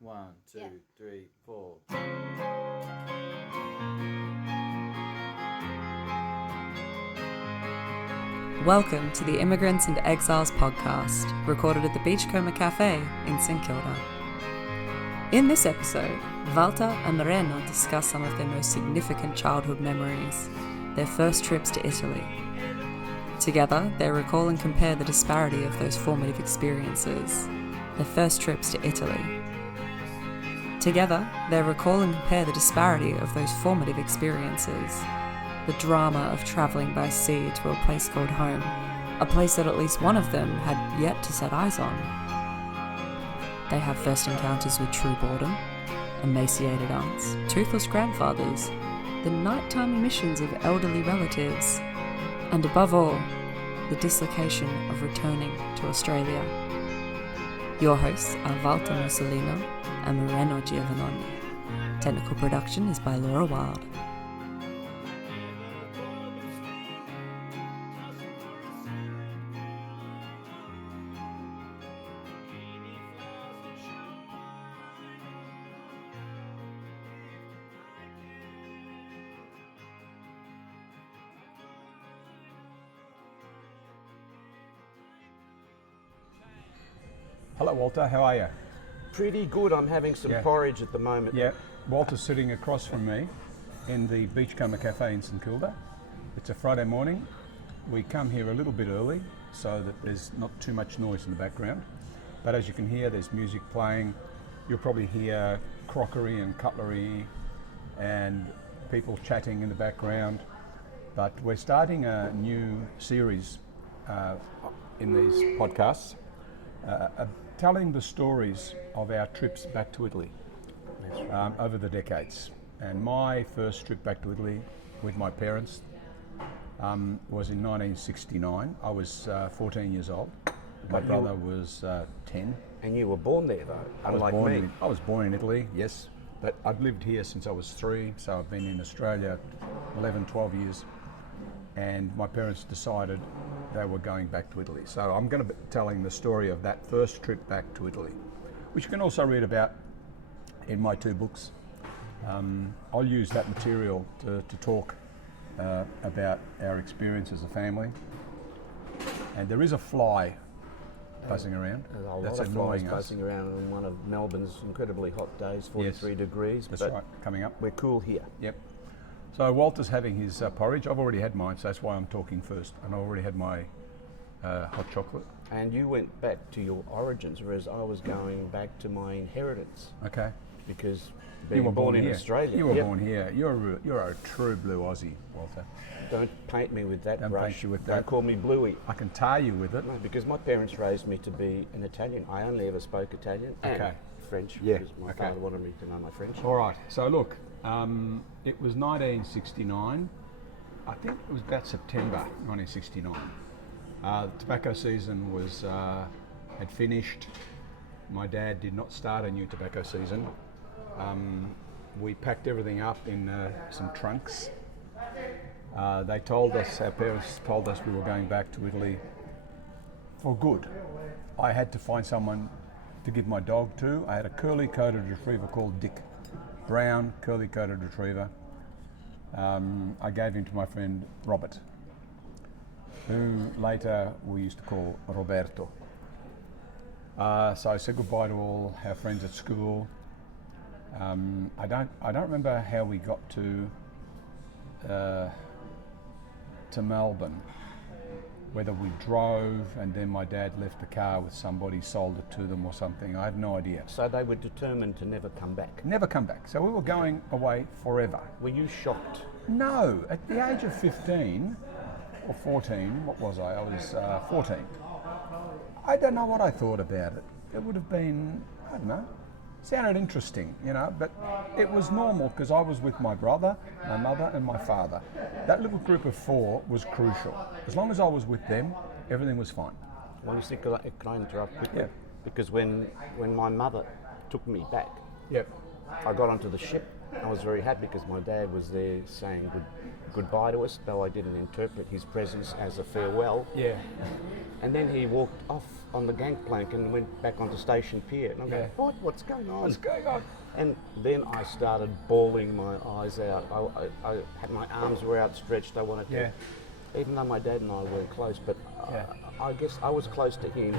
1, 2, 3, 4. Welcome to the Immigrants and Exiles podcast, recorded at the Beachcomber Cafe in St Kilda. In this episode, Walter and Moreno discuss some of their most significant childhood memories, their first trips to Italy. Together, they recall and compare the disparity of those formative experiences, their first trips to Italy. Together, they recall and compare the disparity of those formative experiences, the drama of travelling by sea to a place called home, a place that at least one of them had yet to set eyes on. They have first encounters with true boredom, emaciated aunts, toothless grandfathers, the nighttime emissions of elderly relatives, and above all, the dislocation of returning to Australia. Your hosts are Walter Musolino and Moreno Giovannoni. Technical production is by Laura Wild. Hello Walter, how are you? Pretty good. I'm having some porridge at the moment. Yeah, Walter's sitting across from me in the Beachcomber Cafe in St Kilda. It's a Friday morning. We come here a little bit early so that there's not too much noise in the background. But as you can hear, there's music playing. You'll probably hear crockery and cutlery and people chatting in the background. But we're starting a new series in these podcasts. Telling the stories of our trips back to Italy over the decades. And my first trip back to Italy with my parents was in 1969. I was 14 years old. My brother was 10. And you were born there though, unlike me. I was born in Italy, yes. But I've lived here since I was 3, so I've been in Australia 11, 12 years. And my parents decided they were going back to Italy. So I'm going to be telling the story of that first trip back to Italy, which you can also read about in my 2 books. I'll use that material to talk about our experience as a family. And there is a fly buzzing around. There's a lot That's of flies annoying us. buzzing around on one of Melbourne's incredibly hot days, 43 degrees. That's but right, coming up. we're cool here. Yep. So Walter's having his porridge. I've already had mine, so that's why I'm talking first. And I already had my hot chocolate. And you went back to your origins, whereas I was going back to my inheritance. Okay. Because You being were born in here. Australia. You were Yep. born here. You're a true blue Aussie, Walter. Don't paint me with that Don't brush. paint you with Don't that. call me Bluey. I can tar you with it. No, because my parents raised me to be an Italian. I only ever spoke Italian and Okay. French. Yeah, Because my okay. father wanted me to know my French. All right. So look, it was 1969. I think it was about September 1969. The tobacco season was had finished. My dad did not start a new tobacco season. We packed everything up in some trunks. They told us, our parents told us we were going back to Italy for good. I had to find someone to give my dog to. I had a curly-coated retriever called Dick. Brown, curly-coated retriever. I gave him to my friend Robert, who later we used to call Roberto. So I said goodbye to all our friends at school. I don't remember how we got to Melbourne. Whether we drove and then my dad left the car with somebody, sold it to them or something. I have no idea. So they were determined to never come back. Never come back. So we were going away forever. Were you shocked? No, at the age of 15 or 14, what was I? I was 14. I don't know what I thought about it. It would have been, I don't know, sounded interesting, you know, but it was normal because I was with my brother, my mother and my father. That little group of 4 was crucial. As long as I was with them, everything was fine. Well, you see, can I interrupt quickly? Yeah. Because when my mother took me back, Yep. I got onto the ship I was very happy because my dad was there saying goodbye to us, though I didn't interpret his presence as a farewell. Yeah. And then he walked off on the gangplank and went back onto Station Pier. And I'm going, what's going on? What's going on? And then I started bawling my eyes out. I had my arms were outstretched. I wanted to, even though my dad and I weren't close, but I guess I was close to him.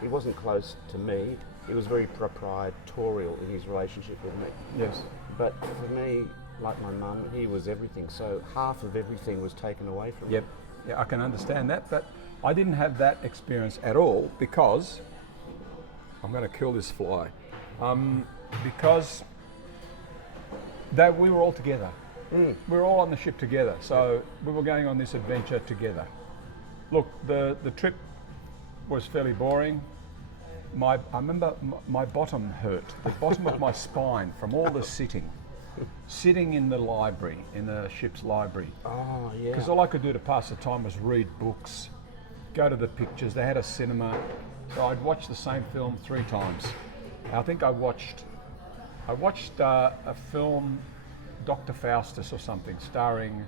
He wasn't close to me. He was very proprietorial in his relationship with me. Yes. But for me, like my mum, he was everything. So half of everything was taken away from me. Yeah, I can understand that, but I didn't have that experience at all because I'm going to kill this fly. Because we were all together. We were all on the ship together, so we were going on this adventure together. Look, the trip was fairly boring. I remember my bottom hurt, the bottom of my spine from all the sitting in the library, in the ship's library. Oh, yeah. Because all I could do to pass the time was read books, go to the pictures. They had a cinema, so I'd watch the same film 3 times. I think I watched a film, Dr. Faustus or something, starring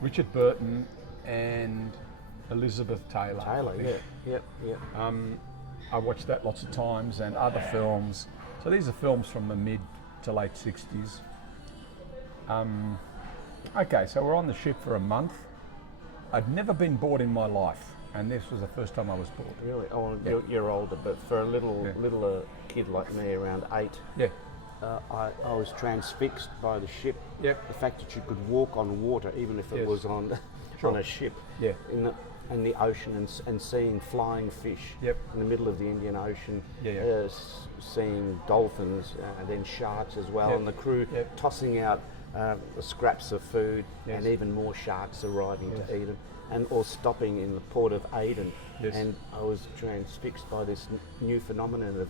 Richard Burton and Elizabeth Taylor. Yeah. I watched that lots of times, and other films. So these are films from the mid to late 60s. Okay, so we're on the ship for a month. I'd never been bored in my life, and this was the first time I was bored. Really? Oh, you're older, but for a littler kid like me, around 8, I was transfixed by the ship. Yep. The fact that you could walk on water, even if it was on a ship. Yeah. In the ocean and seeing flying fish in the middle of the Indian Ocean, seeing dolphins and then sharks as well, and the crew tossing out the scraps of food, and even more sharks arriving to eat it, or stopping in the port of Aden. And I was transfixed by this new phenomenon of,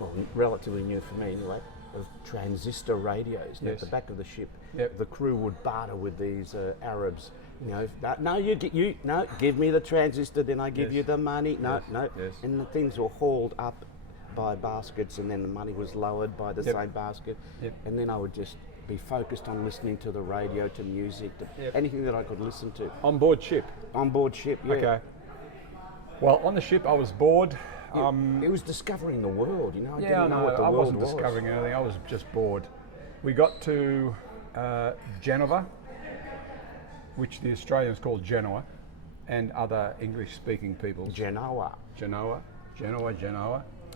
well, relatively new for me anyway, of transistor radios. And at the back of the ship, the crew would barter with these Arabs. You know, give me the transistor, then I give you the money. No. And the things were hauled up by baskets, and then the money was lowered by the same basket. And then I would just be focused on listening to the radio, to music, to anything that I could listen to. On board ship? On board ship, yeah. Okay. Well, on the ship I was bored. It was discovering the world, you know. I didn't know no, what the I world wasn't was. discovering anything. I was just bored. We got to Genova, which the Australians call Genoa, and other English-speaking people. Genoa.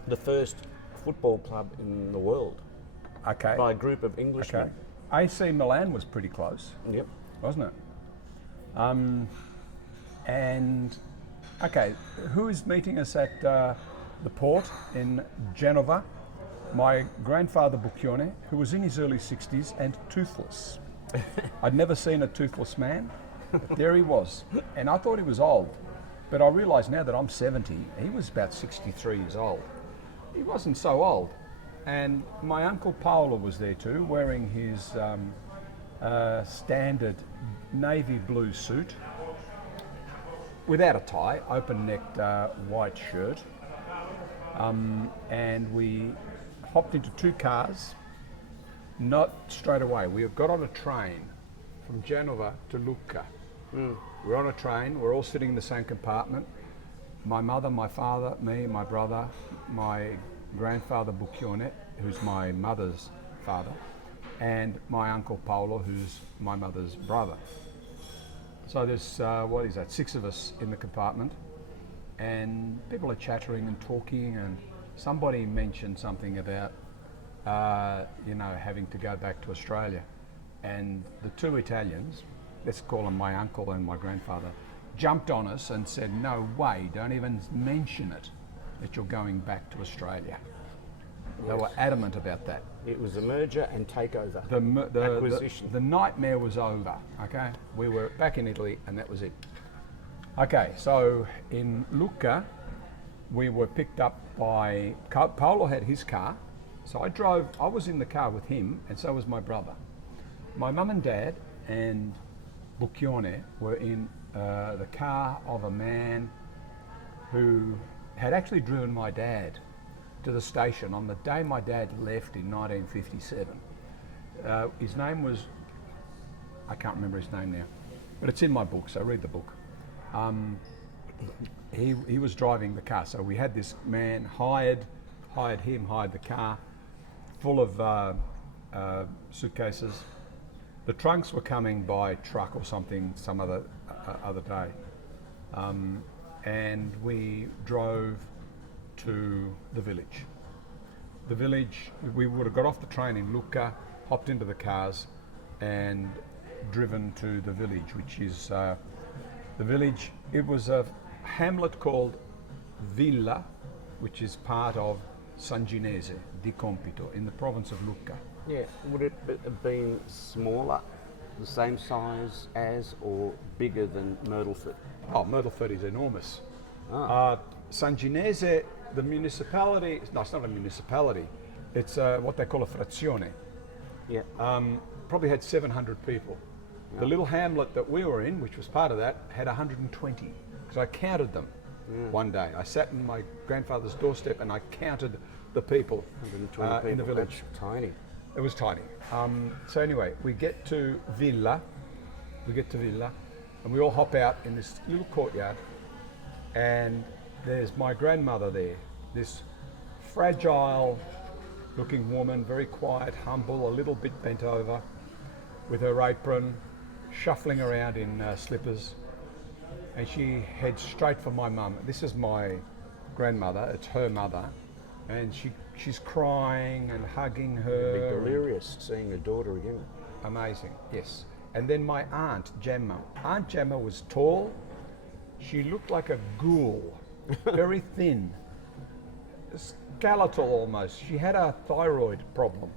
The first football club in the world. Okay. By a group of Englishmen. Okay. AC Milan was pretty close. Yep. Wasn't it? And okay, who is meeting us at the port in Genova? My grandfather Bucchione, who was in his early 60s and toothless. I'd never seen a toothless man, but there he was. And I thought he was old, but I realise now that I'm 70, he was about 63 years old. He wasn't so old. And my uncle Paolo was there too, wearing his standard navy blue suit, without a tie, open-necked white shirt. And we hopped into 2 cars, not straight away. We got on a train from Genova to Lucca. We're on a train, we're all sitting in the same compartment. My mother, my father, me, my brother, my grandfather Bucchione, who's my mother's father, and my uncle Paolo, who's my mother's brother. So there's, 6 of us in the compartment, and people are chattering and talking, and somebody mentioned something about, having to go back to Australia. And the 2 Italians, let's call them my uncle and my grandfather, jumped on us and said, no way, don't even mention it, that you're going back to Australia. They were adamant about that. It was a merger and takeover. Acquisition. The nightmare was over, okay? We were back in Italy and that was it. Okay, so in Lucca, we were picked up by, Paolo had his car, so I was in the car with him, and so was my brother. My mum and dad and Bucchione were in the car of a man who had actually driven my dad to the station on the day my dad left in 1957. His name was, I can't remember his name now, but it's in my book, so read the book. He was driving the car, so we had this man hired the car, full of suitcases. The trunks were coming by truck or something some other day, and we drove to the village. The village, we would have got off the train in Lucca, hopped into the cars, and driven to the village, which is the village. It was a hamlet called Villa, which is part of Sanginese di Compito in the province of Lucca. Yeah, would it have been smaller, the same size as, or bigger than Myrtleford? Oh, Myrtleford is enormous. Ah. Sanginese, the municipality, no, it's not a municipality, it's what they call a frazione. Yeah. Probably had 700 people. The little hamlet that we were in, which was part of that, had 120, because I counted them one day. I sat in my grandfather's doorstep and I counted the people, 120 people in the village. That's tiny. It was tiny. So anyway, we get to Villa, and we all hop out in this little courtyard, and there's my grandmother there, this fragile looking woman, very quiet, humble, a little bit bent over, with her apron, shuffling around in slippers, and she heads straight for my mum. This is my grandmother, it's her mother, and she's crying and hugging her. Be delirious seeing her daughter again. Amazing, yes. And then my aunt Gemma. Aunt Gemma was tall. She looked like a ghoul, very thin, skeletal almost. She had a thyroid problem,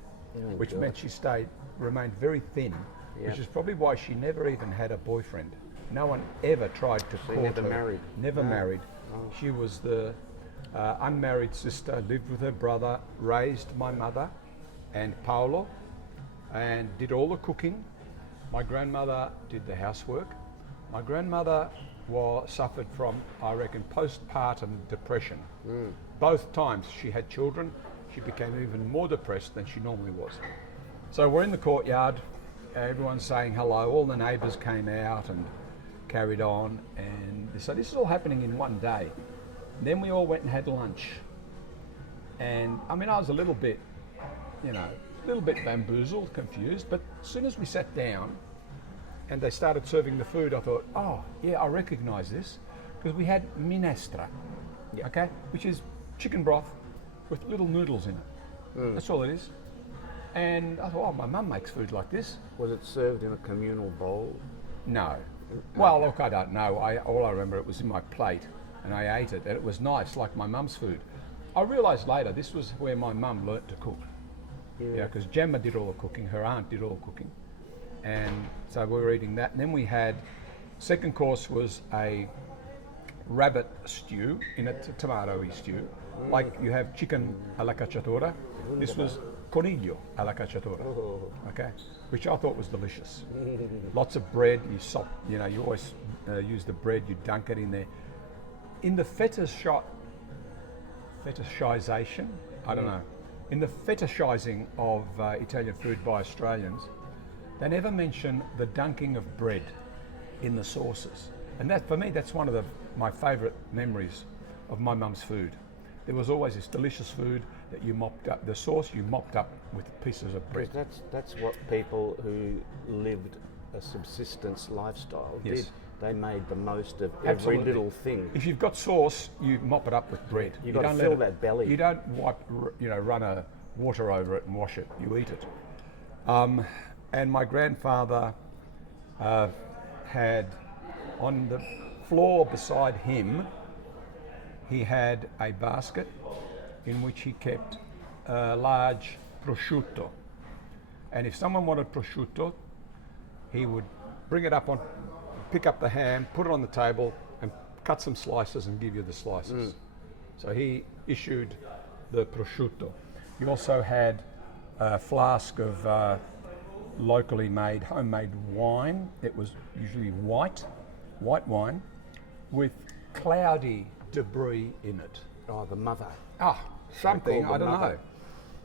which meant she remained very thin, which is probably why she never even had a boyfriend. No one ever tried to court never her. married. Never married. Oh. She was the unmarried sister, lived with her brother, raised my mother and Paolo, and did all the cooking. My grandmother did the housework. My grandmother suffered from, I reckon, postpartum depression. Both times she had children, she became even more depressed than she normally was. So we're in the courtyard, everyone's saying hello, all the neighbours came out and carried on, and so this is all happening in one day. Then we all went and had lunch. And I mean, I was a little bit bamboozled, confused, but as soon as we sat down and they started serving the food, I thought, oh, yeah, I recognise this, because we had minestra, okay, which is chicken broth with little noodles in it. That's all it is. And I thought, oh, my mum makes food like this. Was it served in a communal bowl? No. Well, look, I don't know. All I remember, it was in my plate, and I ate it, and it was nice, like my mum's food. I realised later this was where my mum learnt to cook. Yeah, because Gemma did all the cooking, her aunt did all the cooking. And so we were eating that. And then we had, second course was a rabbit stew, in a tomato-y stew. Like you have chicken alla cacciatora. This was coniglio alla cacciatora, okay, which I thought was delicious. Lots of bread, you always use the bread, you dunk it in there. In the fetishization, I don't know, in the fetishizing of Italian food by Australians, they never mention the dunking of bread in the sauces. And that, for me, that's one of my favourite memories of my mum's food. There was always this delicious food that you mopped up, the sauce you mopped up with pieces of bread. That's what people who lived a subsistence lifestyle did. They made the most of every little thing. If you've got sauce, you mop it up with bread. You've got to fill that belly. You don't run a water over it and wash it. You eat it. And my grandfather had, on the floor beside him, he had a basket in which he kept a large prosciutto. And if someone wanted prosciutto, he would bring it up pick up the ham, put it on the table, and cut some slices and give you the slices. So he issued the prosciutto. He also had a flask of locally made, homemade wine. It was usually white wine, with cloudy debris in it. Oh, the mother. Something, I don't know.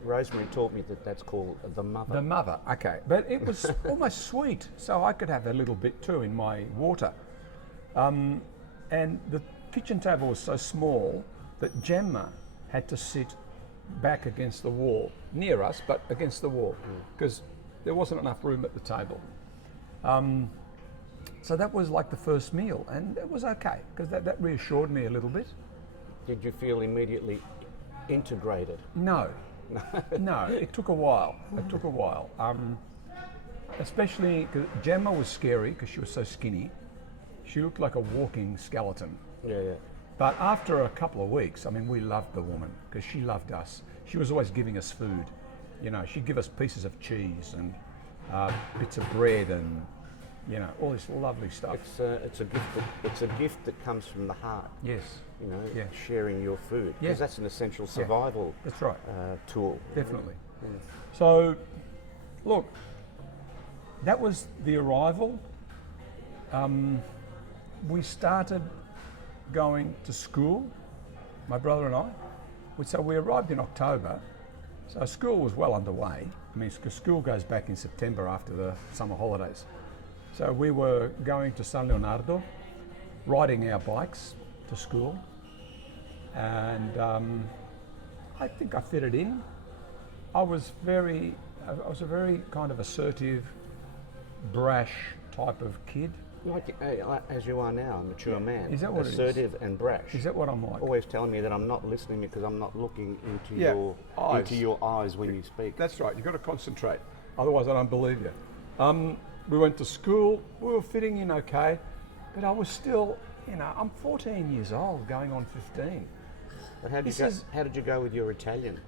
Rosemary taught me that that's called the mother. The mother, okay. But it was almost sweet, so I could have a little bit too in my water. And the kitchen table was so small that Gemma had to sit back against the wall, near us, but against the wall, because there wasn't enough room at the table. So that was like the first meal, and it was okay, because that reassured me a little bit. Did you feel immediately integrated? No, no, it took a while. It took a while. Especially because Gemma was scary because she was so skinny. She looked like a walking skeleton. Yeah, yeah. But after a couple of weeks, I mean, we loved the woman because she loved us. She was always giving us food. You know, she'd give us pieces of cheese and bits of bread and, you know, all this lovely stuff. It's a gift that comes from the heart. Yes. You know, Yeah. sharing your food. Yeah. Because that's an essential survival That's right. tool. Definitely. Yeah. So, look, that was the arrival. We started going to school, my brother and I. So we arrived in October, so school was well underway. I mean, school goes back in September after the summer holidays. So we were going to San Leonardo, riding our bikes to school, and I think I fitted in. I was a very kind of assertive, brash type of kid. Like as you are now, a mature man. Is that what it is? Assertive and brash. Is that what I'm like? Always telling me that I'm not listening because I'm not looking into eyes. your eyes when you speak. That's right, you've got to concentrate, otherwise I don't believe you. We went to school, we were fitting in okay, but I was still, you know, I'm 14 years old, going on 15. But how did you go with your Italian?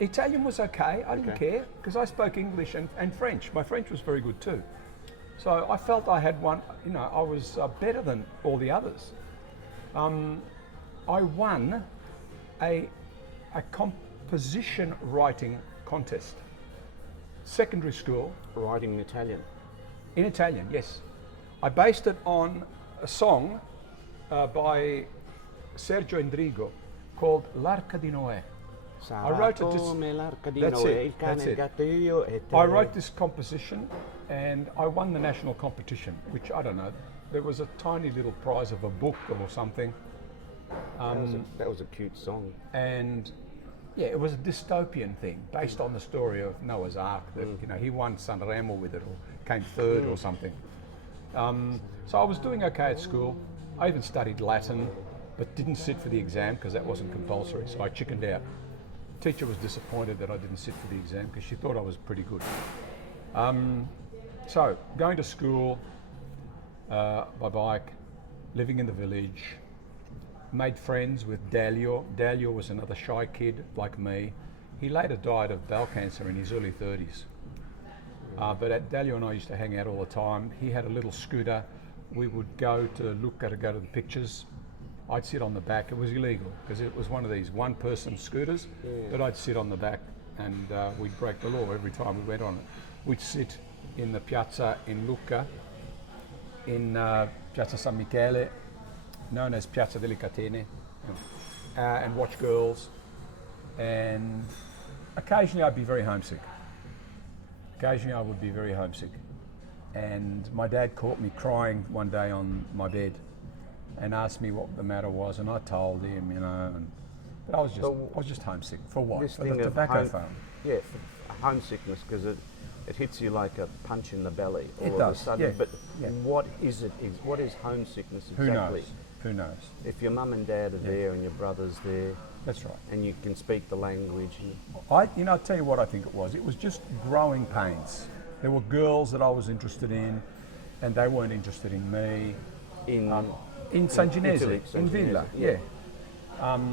Italian was okay, I didn't care, because I spoke English and French. My French was very good too. So I felt I had one, you know, I was better than all the others. I won a composition writing contest. Secondary school. Writing in Italian? In Italian, yes. I based it on a song by Sergio Endrigo called L'Arca di Noè. I wrote it. That's it. I wrote this composition and I won the national competition, which I don't know. There was a tiny little prize of a book or something. That was a cute song. And yeah, it was a dystopian thing based on the story of Noah's Ark. That you know, he won Sanremo with it or came third or something. So I was doing okay at school. I even studied Latin, but didn't sit for the exam because that wasn't compulsory. So I chickened out. Teacher was disappointed that I didn't sit for the exam because she thought I was pretty good. So going to school by bike, living in the village, made friends with Dalio. Dalio was another shy kid like me. He later died of bowel cancer in his early 30s. But Dalio and I used to hang out all the time. He had a little scooter. We would go to the pictures. I'd sit on the back. It was illegal because it was one of these one-person scooters, but I'd sit on the back and we'd break the law every time we went on it. We'd sit in the piazza in Lucca, in Piazza San Michele, known as Piazza delle Catene, and watch girls. And occasionally I'd be very homesick. Occasionally I would be very homesick. And my dad caught me crying one day on my bed and asked me what the matter was, and I told him, you know, but I was just homesick. For what? For the tobacco farm. Yeah, for homesickness, because it hits you like a punch in the belly all it does, of a sudden. yeah. But yeah. what is it? What is homesickness exactly? Who knows? If your mum and dad are there and your brother's there, that's right, and you can speak the language. I'll tell you what I think it was. It was just growing pains. There were girls that I was interested in, and they weren't interested in me. In San Ginese, in Villa, yeah.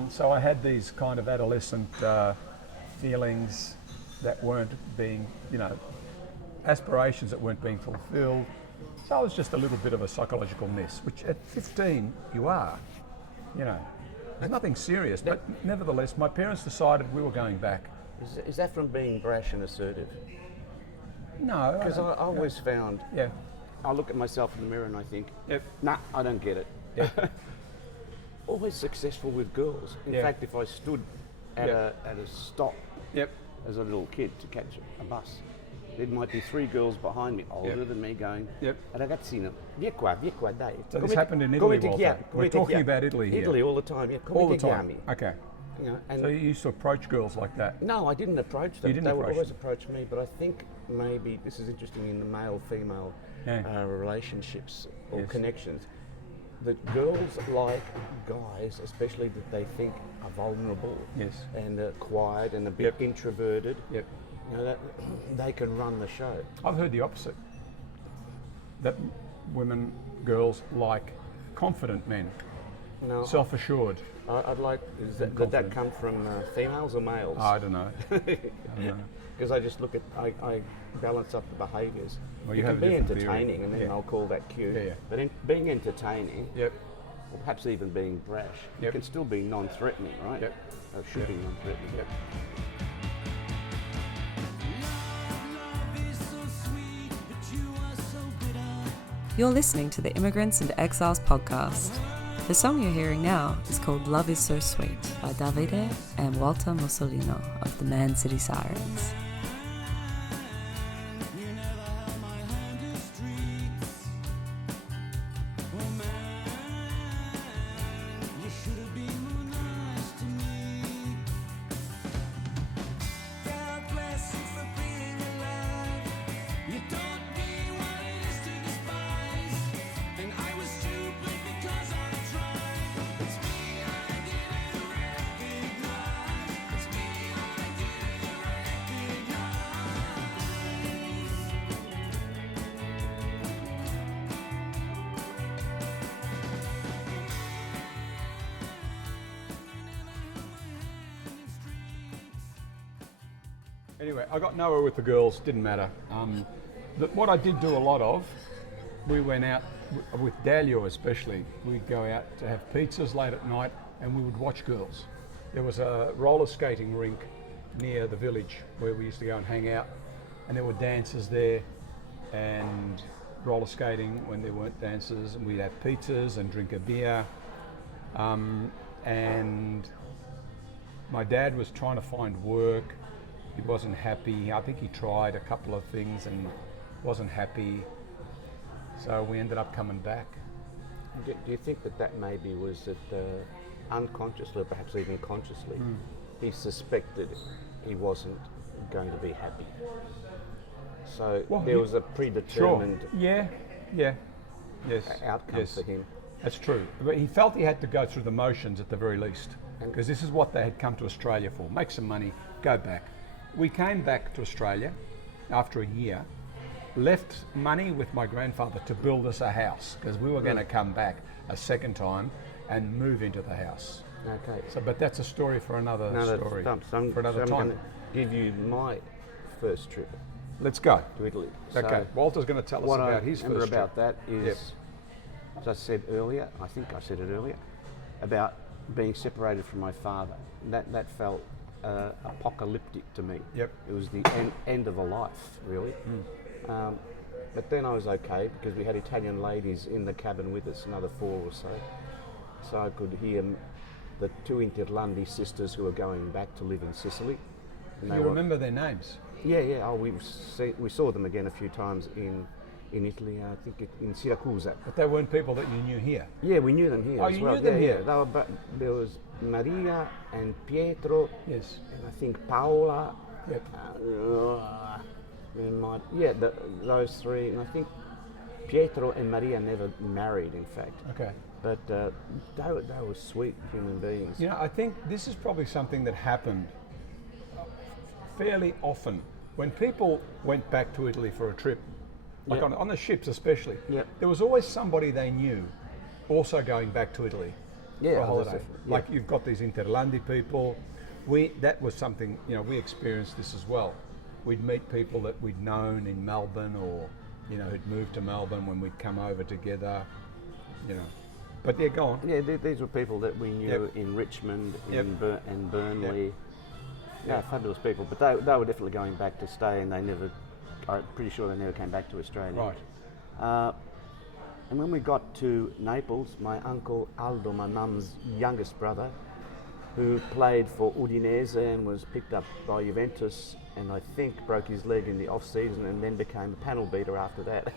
So I had these kind of adolescent feelings that weren't being, you know, aspirations that weren't being fulfilled. So I was just a little bit of a psychological mess, which at 15 you are, you know. There's nothing serious, but nevertheless, my parents decided we were going back. Is that from being brash and assertive? No. Because I always found, yeah. I look at myself in the mirror and I think, nah, I don't get it. Yep. Always successful with girls. In fact, if I stood at a stop, as a little kid to catch a bus. There might be 3 girls behind me, older than me, going, ragazzino, vie qua, dai. So this happened in Italy, Walter. We're talking about Italy here. Italy all the time, All the time. Okay. You know, and So you used to approach girls like that? no, I didn't approach them. You didn't they would approach always them. approach me, but I think maybe this is interesting in the male-female relationships or connections. That girls like guys, especially that they think are vulnerable and quiet and a bit introverted. Yep. You know, that they can run the show. I've heard the opposite. That women, girls like confident men, No, self-assured. I'd like, did that come from females or males? I don't know. Because I just look at, I balance up the behaviours. Well, you you can have a be different entertaining, theory. and then I'll call that cute. Yeah. But being entertaining, Yep. or perhaps even being brash, you can still be non-threatening, right? Yep. Should be non-threatening. Yep. You're listening to the Immigrants and Exiles podcast. The song you're hearing now is called Love Is So Sweet by Davide and Walter Musolino of the Man City Sirens. Anyway, I got nowhere with the girls, didn't matter. What I did do a lot of, we went out, with Dalio especially, we'd go out to have pizzas late at night and we would watch girls. There was a roller skating rink near the village where we used to go and hang out, and there were dancers there and roller skating when there weren't dancers, and we'd have pizzas and drink a beer. And my dad was trying to find work. He wasn't happy. I think he tried a couple of things and wasn't happy. So we ended up coming back. Do you think that maybe was that unconsciously, or perhaps even consciously, he suspected he wasn't going to be happy? So there was a predetermined outcome for him. That's true. But he felt he had to go through the motions at the very least, because this is what they had come to Australia for. Make some money, go back. We came back to Australia after a year, left money with my grandfather to build us a house, because we were going to come back a second time and move into the house. Okay. So, but that's a story for another story. For another I'm time. going to give you my first trip Let's go. to Italy. Okay. So Walter's going to tell us about his first What I remember trip. about that is, as I said earlier, I think I said it earlier, about being separated from my father. That felt apocalyptic to me. Yep. It was the end of a life, really. But then I was okay, because we had Italian ladies in the cabin with us, another 4 or so. So I could hear the 2 Interlandi sisters who were going back to live in Sicily. And You remember their names? Yeah. Oh, we saw them again a few times in Italy. I think in Syracuse. But they weren't people that you knew here. Yeah, we knew them here Oh, as you well. knew them here? They were, but there was Maria and Pietro. Yes. And I think Paola. Yep. Those 3. And I think Pietro and Maria never married, in fact. Okay. But they were sweet human beings. You know, I think this is probably something that happened fairly often. When people went back to Italy for a trip, like on the ships especially, there was always somebody they knew also going back to Italy for a holiday. Like you've got these Interlandi people. That was something, we experienced this as well. We'd meet people that we'd known in Melbourne, or, who'd moved to Melbourne when we'd come over together, But yeah, go on. Yeah, these were people that we knew in Richmond and Burnley. Yeah, fabulous people. But they were definitely going back to stay, and I'm pretty sure they never came back to Australia. Right. And when we got to Naples, my uncle Aldo, my mum's youngest brother, who played for Udinese and was picked up by Juventus, and I think broke his leg in the off-season and then became a panel beater after that.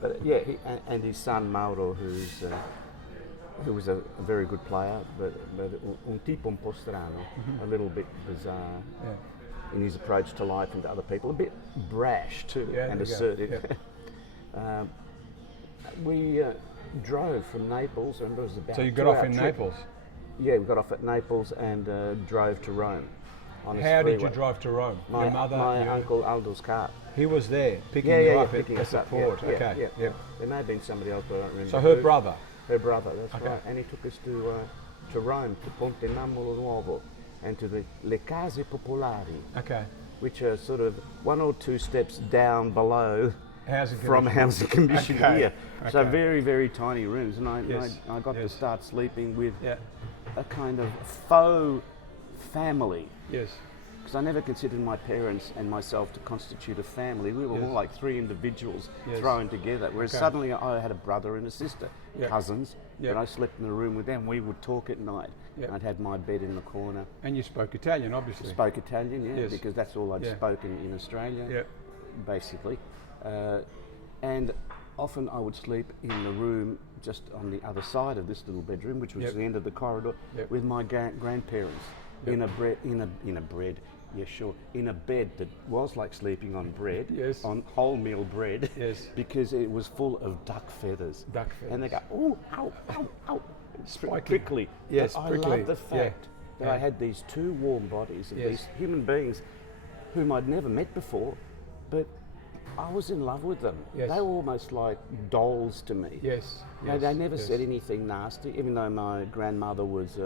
But yeah, and his son Mauro, who was a very good player, but un tipo un po' strano, a little bit bizarre in his approach to life and to other people, a bit brash too, and assertive. We drove from Naples, and it was about. So you got off in Naples? Yeah, we got off at Naples and drove to Rome. How did you drive to Rome? Your mother? My uncle Aldo's car. He was there picking you up at the port. Yeah. There may have been somebody else, but I don't remember. So her brother? Her brother, that's right. And he took us to Rome, to Ponte Namolo Nuovo, and to the Le Case Popolari, which are sort of 1 or 2 steps down below from housing commission here. So very, very tiny rooms, and I got to start sleeping with a kind of faux family. Yes. Because I never considered my parents and myself to constitute a family. We were more like 3 individuals thrown together. Whereas suddenly I had a brother and a sister, cousins, and I slept in a room with them. We would talk at night. I'd had my bed in the corner. And you spoke Italian, obviously. Spoke Italian, because that's all I'd spoken in Australia, basically. And often I would sleep in the room just on the other side of this little bedroom, which was the end of the corridor, with my grandparents in a bed that was like sleeping on bread, on wholemeal bread, because it was full of duck feathers. And they go, oh, ow, ow, ow, prickly. Yes, but prickly. I love the fact that I had these 2 warm bodies of these human beings whom I'd never met before, but I was in love with them. They were almost like dolls to me. They never said anything nasty, even though my grandmother was,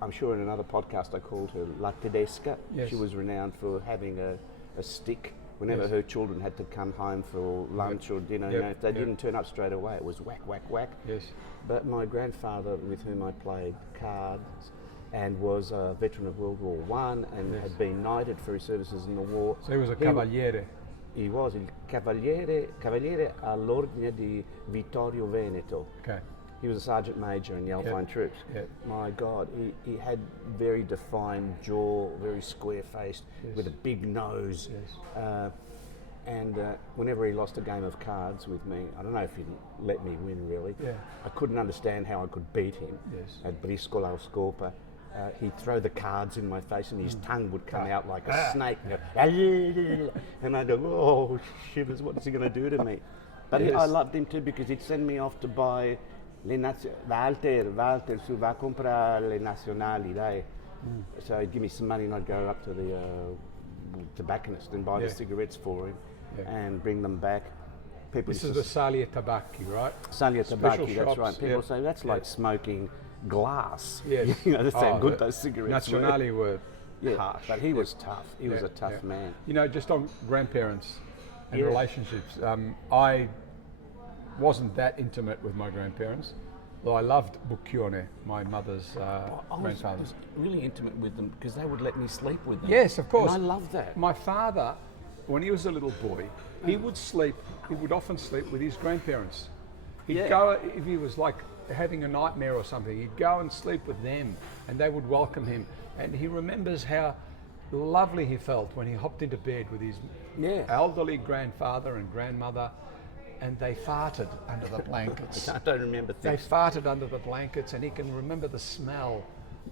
I'm sure in another podcast I called her La Tedesca. She was renowned for having a stick whenever her children had to come home for lunch or dinner. You know, if they didn't turn up straight away, it was whack, whack, whack. But my grandfather, with whom I played cards, and was a veteran of World War I and had been knighted for his services in the war. So he was a cavaliere. He was il cavaliere all'ordine di Vittorio Veneto. He was a sergeant major in the Alpine troops. My God, he had very defined jaw, very square-faced, with a big nose. And whenever he lost a game of cards with me, I don't know if he'd let me win really. I couldn't understand how I could beat him at Briscola or Scorpa. He'd throw the cards in my face and his tongue would come out like a snake. And I'd go, oh, shivers, what's he going to do to me? But I loved him too because he'd send me off to buy Walter, su va comprar le nazionali, dai. So he'd give me some money and I'd go up to the tobacconist and buy the cigarettes for him and bring them back. This is the Salia Tabacchi, right? Salia Tabacchi, that's right. People say that's like smoking glass. You know, that's how good those cigarettes were. Nazionali were harsh. But he was tough. He was a tough man. You know, just on grandparents and relationships, I wasn't that intimate with my grandparents, though I loved Bucchione, my mother's grandfather. I was really intimate with them because they would let me sleep with them. Yes, of course. And I loved that. My father, when he was a little boy, he would often sleep with his grandparents. He'd go, if he was like having a nightmare or something, he'd go and sleep with them and they would welcome him. And he remembers how lovely he felt when he hopped into bed with his elderly grandfather and grandmother, and they farted under the blankets. I don't remember things. They farted under the blankets, and he can remember the smell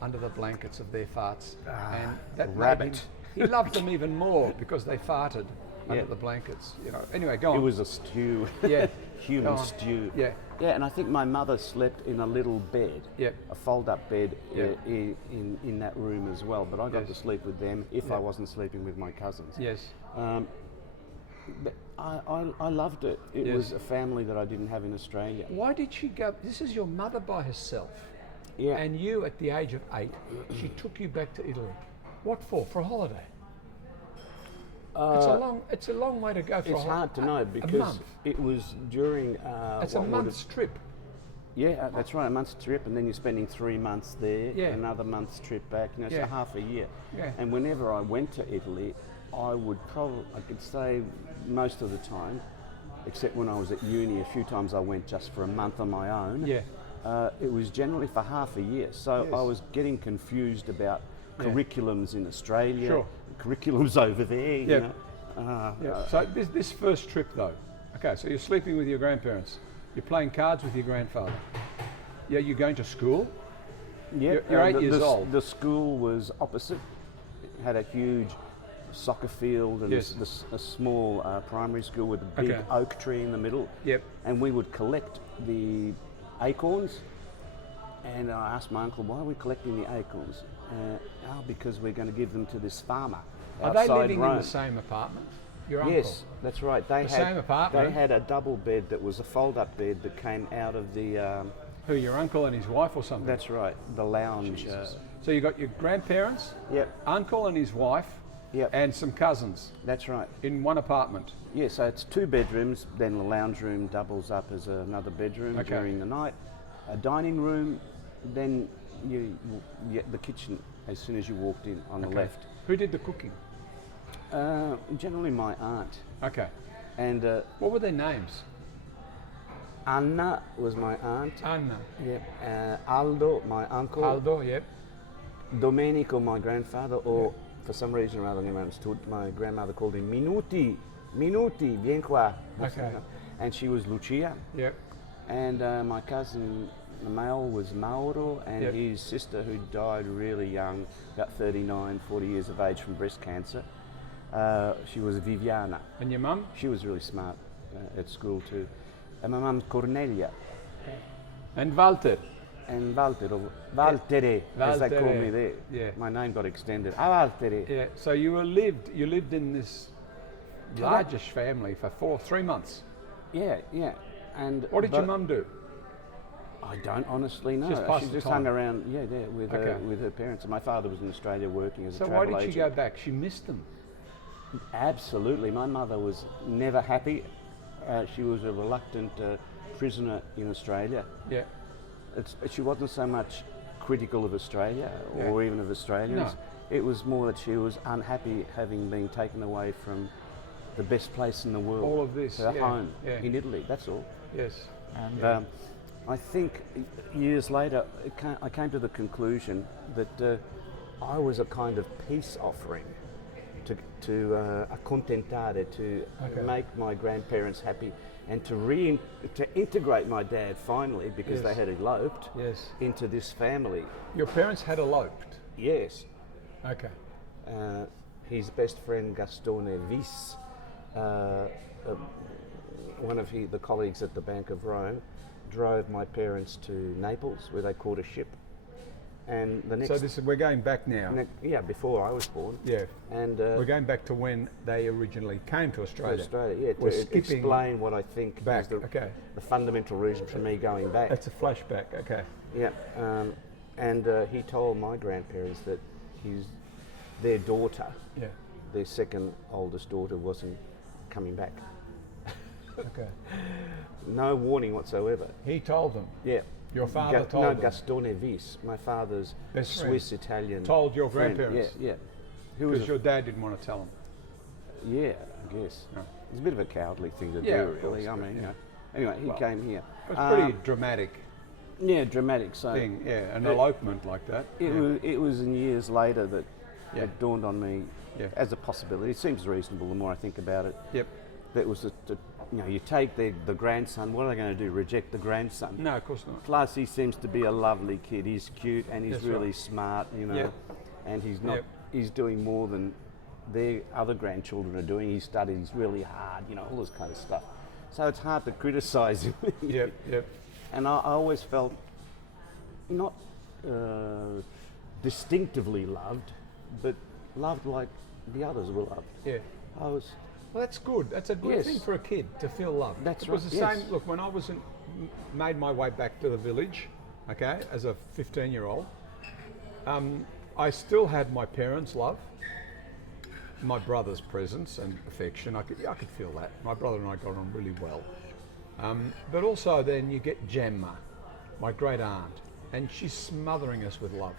under the blankets of their farts. And that rabbit. He loved them even more because they farted under the blankets. You know. Anyway, go on. It was a stew. Human stew. Yeah, and I think my mother slept in a little bed, a fold-up bed in that room as well. But I got to sleep with them if I wasn't sleeping with my cousins. But I loved it. It was a family that I didn't have in Australia. Why did she go? This is your mother by herself. Yeah. And you, at the age of 8, she took you back to Italy. What for? For a holiday? It's a long way to go for It's hard to know because it was during... it's a month's trip. Yeah, that's right, a month's trip, and then you're spending 3 months there, another month's trip back, you know, so half a year. And whenever I went to Italy, I could say most of the time, except when I was at uni, a few times I went just for a month on my own. it was generally for half a year. So Yes. I was getting confused about Yeah. curriculums in Australia, Sure. curriculums over there. Yeah. You know? Yeah. So this first trip though, okay, so you're sleeping with your grandparents, you're playing cards with your grandfather. Yeah, you're going to school? Yeah, You're 8 years old. The school was opposite. It had a huge soccer field and Yes. a small primary school with a big Okay. oak tree in the middle. Yep. And we would collect the acorns. And I asked my uncle, why are we collecting the acorns? Because we're going to give them to this farmer. Are they outside living Rome. in the same apartment? Your uncle? Yes, that's right. They The had, same apartment? They had a double bed that was a fold-up bed that came out of the. Who, your uncle and his wife or something? That's right, the lounge. So you got your grandparents, Yep. uncle and his wife, Yep. and some cousins That's right. in one apartment. Yeah, so it's 2 bedrooms, then the lounge room doubles up as another bedroom Okay. during the night, a dining room, then the kitchen as soon as you walked in on the Okay. left. Who did the cooking? Generally my aunt. Okay. And What were their names? Anna was my aunt. Anna. Yep. Aldo, my uncle. Aldo, yep. Domenico, my grandfather, or for some reason or other, I never understood, my grandmother called him Minuti. Minuti, bien qua. Okay. And she was Lucia. Yep. And my cousin, the male, was Mauro, and Yep. his sister, who died really young, about 39, 40 years of age from breast cancer, she was Viviana. And your mum? She was really smart at school too. And my mum, Cornelia. And Walter? And Valtere, as they call Valtere, me there. yeah. My name got extended. Valtere. Yeah. So you lived in this largest family for 3 months. Yeah, yeah. And What did your but mum do? I don't honestly know. Just pass She the just time. hung around, with Okay. her parents. And my father was in Australia working as a So travel why did agent. she go back? She missed them. Absolutely. My mother was never happy. She was a reluctant prisoner in Australia. Yeah. She wasn't so much critical of Australia or even of Australians. No. It was more that she was unhappy having been taken away from the best place in the world. All of this, her yeah, home yeah. in Italy, that's all. Yes. And I think years later, I came to the conclusion that I was a kind of peace offering to accontentare, to make my grandparents happy, and to integrate my dad finally, because they had eloped, into this family. Your parents had eloped? Yes. Okay. His best friend Gastone Vis, one of the colleagues at the Bank of Rome, drove my parents to Naples, where they caught a ship. And the next, we're going back now. Before I was born. Yeah. And we're going back to when they originally came to Australia. To explain what I think is the fundamental reason for me going back. That's a flashback. Okay. Yeah. And he told my grandparents that their daughter, their second oldest daughter, wasn't coming back. Okay. No warning whatsoever. He told them? Yeah. Your father told them? No, Gastone Vis, my father's Swiss-Italian told your friend. grandparents? Yeah. Because your dad didn't want to tell them? Yeah, I guess. No. It's a bit of a cowardly thing to do, of really. course, I mean, Anyway, he came here. It was pretty dramatic. Yeah, dramatic. So thing, an elopement like that. It was in years later that it dawned on me as a possibility. It seems reasonable the more I think about it. Yep. That was you take the grandson. What are they going to do? Reject the grandson? No, of course not. Plus, he seems to be a lovely kid. He's cute and he's really smart, and he's not. He's doing more than their other grandchildren are doing. He studies really hard, all this kind of stuff. So it's hard to criticise him. Yep. And I always felt not distinctively loved, but loved like the others were loved. Yeah. Well, that's good. That's a good thing for a kid, to feel loved. That's right. It was the yes. same. Look, when I made my way back to the village, as a 15-year-old, I still had my parents' love, my brother's presence and affection. I could feel that. My brother and I got on really well. But also then you get Gemma, my great aunt, and she's smothering us with love.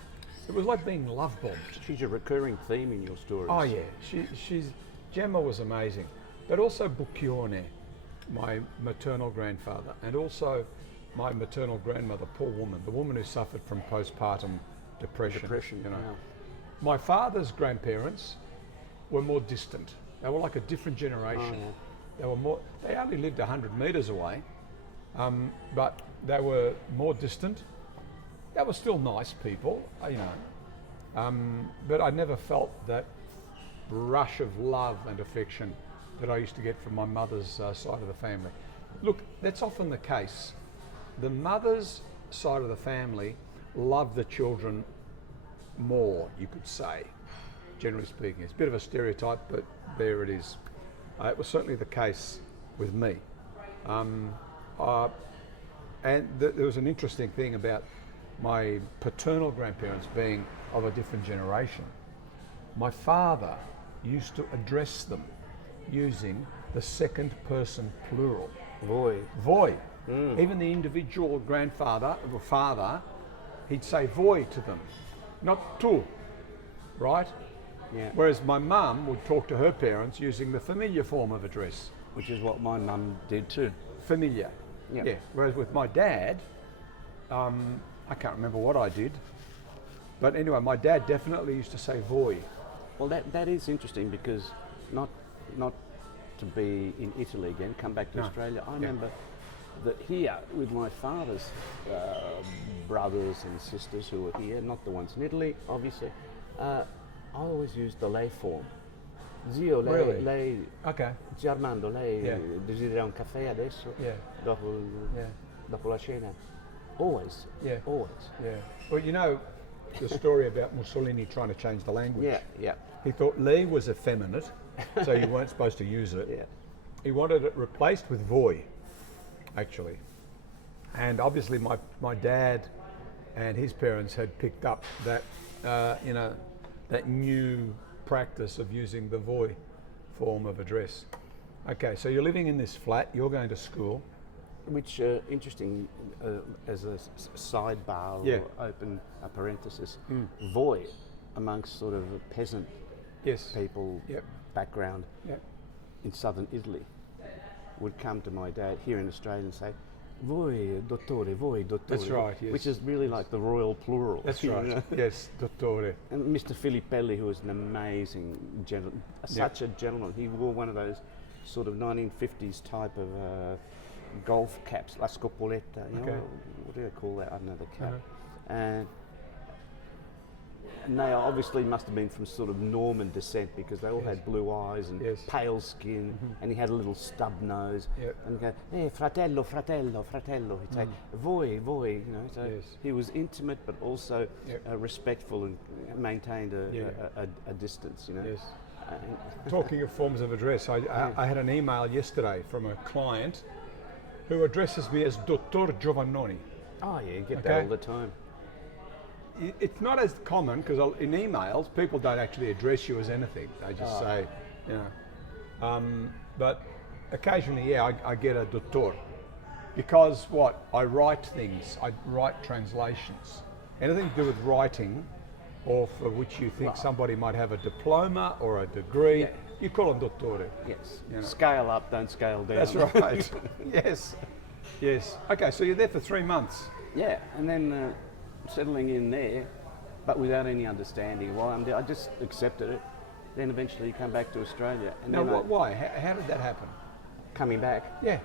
It was like being love bombed. She's a recurring theme in your stories. Oh yeah, Gemma was amazing, but also Bucchione, my maternal grandfather, and also my maternal grandmother, poor woman, the woman who suffered from postpartum depression. You know. Yeah. My father's grandparents were more distant. They were like a different generation. Oh, yeah. They only lived 100 metres away, but they were more distant. They were still nice people, you know, but I never felt that rush of love and affection that I used to get from my mother's side of the family. Look, that's often the case. The mother's side of the family love the children more, you could say, generally speaking. It's a bit of a stereotype, but there it is. It was certainly the case with me. There was an interesting thing about my paternal grandparents being of a different generation. My father used to address them using the second person plural. Voi. Voi. Even the individual grandfather or father, he'd say voi to them, not tu, right? Yeah. Whereas my mum would talk to her parents using the familiar form of address. Which is what my mum did too. Familiar. Yeah. Yeah. Whereas with my dad, I can't remember what I did, but anyway, my dad definitely used to say voi. Well, that is interesting because not to be in Italy again, come back to Australia. I remember that here with my father's brothers and sisters who were here, not the ones in Italy, obviously, I always used the lei form. Zio, Really? lei Okay. zio Armando, lei Yeah. desidera un caffè adesso? Yeah. Dopo la cena? Always. Yeah. Always. Yeah. Well, you know the story about Musolini trying to change the language. Yeah, yeah. He thought lei was effeminate, so you weren't supposed to use it. Yeah. He wanted it replaced with voi, actually. And obviously my dad and his parents had picked up that, that new practice of using the voi form of address. Okay, so you're living in this flat, you're going to school. Which, interesting, as a sidebar Yeah. or open a parenthesis, voi amongst sort of peasant Yes. people Yep. background Yep. in southern Italy would come to my dad here in Australia and say, voi dottore, voi dottore. That's right, yes. Which is really like the royal plural. That's you right. know? Yes, dottore. And Mr. Filippelli, who was an amazing gentleman, such a gentleman. He wore one of those sort of 1950s type of golf caps, la scopoletta. You know, what do they call that? I don't know the cap. And they obviously must have been from sort of Norman descent because they all had blue eyes and pale skin, and he had a little stub nose. Yep. And go, hey, fratello, fratello, fratello. He'd say, voi, voi. You know, so he was intimate but also respectful and maintained a distance. You know. Yes. Talking of forms of address, I had an email yesterday from a client who addresses me as Dottor Giovannoni. Oh yeah, you get that all the time. It's not as common because in emails people don't actually address you as anything. They just say, you know. But occasionally, I get a Dottor because what? I write things. I write translations. Anything to do with writing, or for which you think somebody might have a diploma or a degree, you call them Dottore. Yes. You know. Scale up, don't scale down. That's right. Yes. Yes. Okay, so you're there for 3 months. Yeah, and then settling in there, but without any understanding why I'm there. I just accepted it. Then eventually come back to Australia. And Now, then why? How did that happen? coming back. Yeah.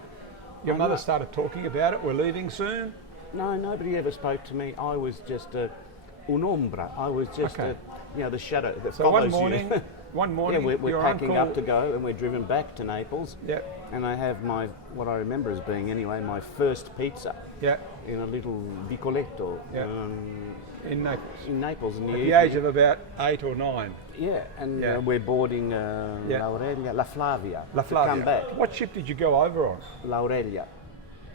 Your mother started talking about it. We're leaving soon. No, nobody ever spoke to me. I was just un'ombra. I was just the shadow that So follows one morning, we're your packing uncle, up to go, and we're driven back to Naples. Yeah. And I have what I remember as being anyway my first pizza. Yeah. In a little vicoletto. Yeah. In Naples. In Naples, in At the age of about 8 or 9. Yeah, and we're boarding L'Aurelia, La Flavia. La To Flavia. come back. What ship did you go over on? L'Aurelia.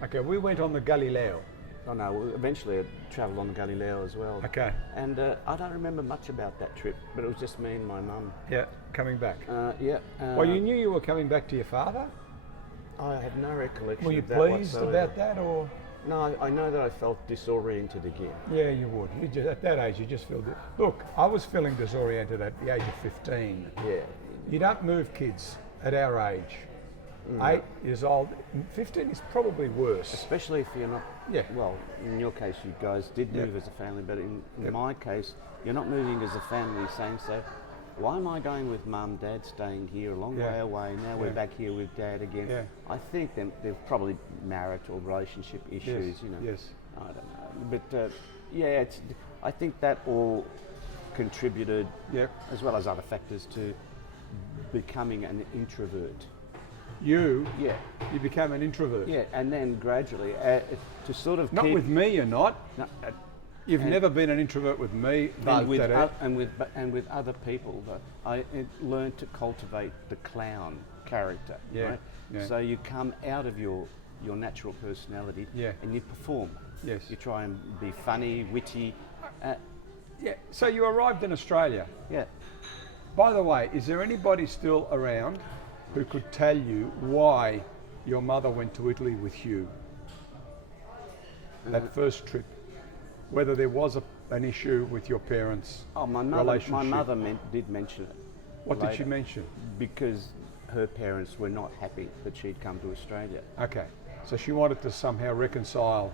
Okay, we went on the Galileo. Oh no, eventually I travelled on the Galileo as well. Okay. And I don't remember much about that trip, but it was just me and my mum. Yeah, coming back. Well, Well, you knew you were coming back to your father? I have no recollection Were you of that pleased whatsoever. about that, or? No, I know that I felt disoriented again. Yeah, you would. You just, at that age, you just feel... Look, I was feeling disoriented at the age of 15. Yeah. You don't move kids at our age. 8 years old. 15 is probably worse. Especially if you're not, well, in your case you guys did move as a family, but in my case, you're not moving as a family, saying, so why am I going with mum, dad staying here a long way away, now we're back here with dad again? I think they're probably marital relationship issues, you know. I don't know. But I think that all contributed, as well as other factors, to becoming an introvert. You became an introvert. Yeah, and then gradually to sort of not with me, you're not. No, You've never been an introvert with me. And with other people. I learned to cultivate the clown character. Right? So you come out of your natural personality and you perform. Yes. You try and be funny, witty. So you arrived in Australia. Yeah. By the way, is there anybody still around who could tell you why your mother went to Italy with you? That first trip, whether there was an issue with your parents' relationship. My mother did mention it. What did she mention? Because her parents were not happy that she'd come to Australia. Okay, so she wanted to somehow reconcile.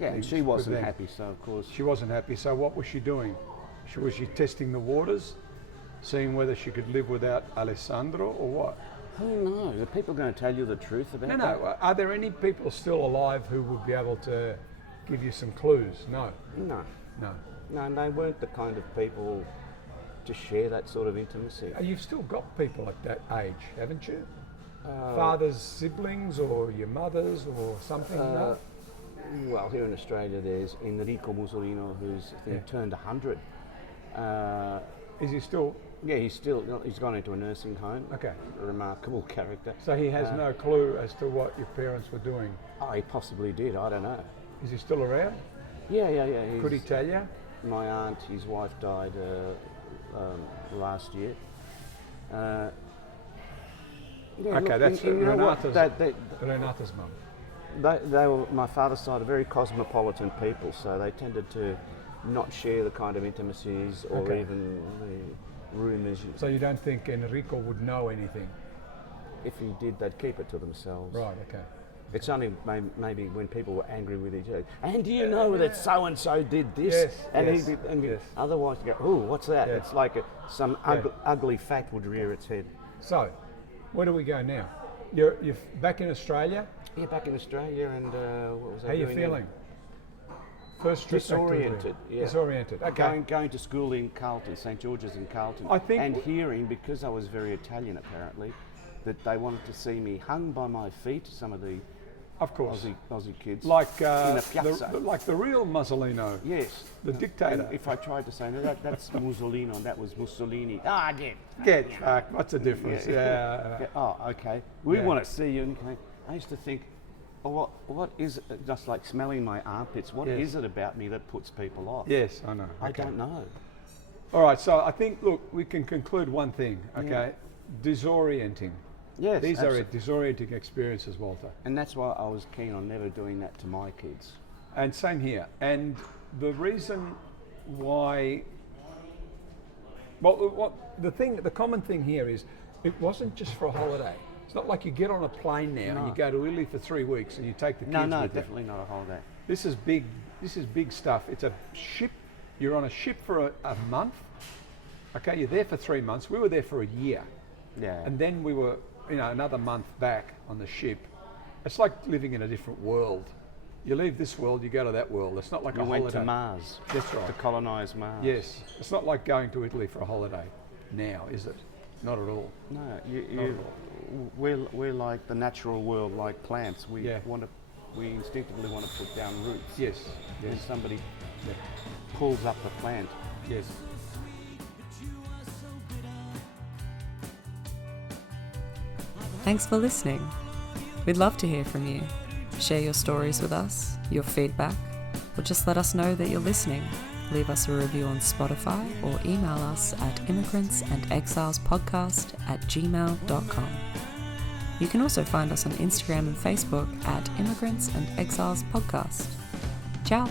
Yeah, and she wasn't happy, so of course. She wasn't happy, so what was she doing? Was she testing the waters, seeing whether she could live without Alessandro or what? Who knows? Are people going to tell you the truth about that? No. Are there any people still alive who would be able to give you some clues? No. No, and they weren't the kind of people to share that sort of intimacy. You've still got people at that age, haven't you? Father's siblings or your mother's or something? No? Well, here in Australia there's Enrico Musolino, who's turned 100. Is he still? Yeah, he's gone into a nursing home. Okay. A remarkable character. So he has no clue as to what your parents were doing? Oh, he possibly did, I don't know. Is he still around? Yeah. Could he tell you? My aunt, his wife died last year. That's Renata's mum. They were, my father's side, are very cosmopolitan people, so they tended to not share the kind of intimacies or even the rumours. So you don't think Enrico would know anything? If he did, they'd keep it to themselves. Right, okay. It's only maybe when people were angry with each other. And do you know that so-and-so did this? Yes, and otherwise you go, ooh, what's that? It's like some ugly fact would rear its head. So, where do we go now? You're back in Australia? Yeah, back in Australia, and what was I doing? How are you feeling? First trip disoriented. Disoriented. Okay. Going to school in Carlton, St George's in Carlton, and hearing, because I was very Italian apparently, that they wanted to see me hung by my feet. Some of the Aussie kids, like in a piazza, like the real Musolino. Yes, the dictator. And if I tried to say no, that's Musolino, and that was Mussolini. Get back. What's the difference? Yeah. Oh, okay. We want to see you. And I used to think, what is it? Just like smelling my armpits? What is it about me that puts people off? Yes, I know. I don't know. All right. So I think, look, we can conclude one thing. Okay, disorienting. Yes, these are disorienting experiences, Walter. And that's why I was keen on never doing that to my kids. And same here. And the reason why, the common thing here is, it wasn't just for a holiday. It's not like you get on a plane now and you go to Italy for 3 weeks and you take the kids with you. No, definitely not a holiday. This is big. This is big stuff. It's a ship. You're on a ship for a month. Okay, you're there for 3 months. We were there for a year. Yeah. And then we were, another month back on the ship. It's like living in a different world. You leave this world, you go to that world. It's not like a holiday. You went to Mars. That's right. To colonise Mars. Yes. It's not like going to Italy for a holiday now, is it? Not at all. No. We're like the natural world, like plants. We instinctively want to put down roots. Yes. And somebody pulls up the plant. Yes. Thanks for listening. We'd love to hear from you. Share your stories with us, your feedback, or just let us know that you're listening. Leave us a review on Spotify or email us at immigrantsandexilespodcast@gmail.com. You can also find us on Instagram and Facebook at Immigrants and Exiles Podcast. Ciao!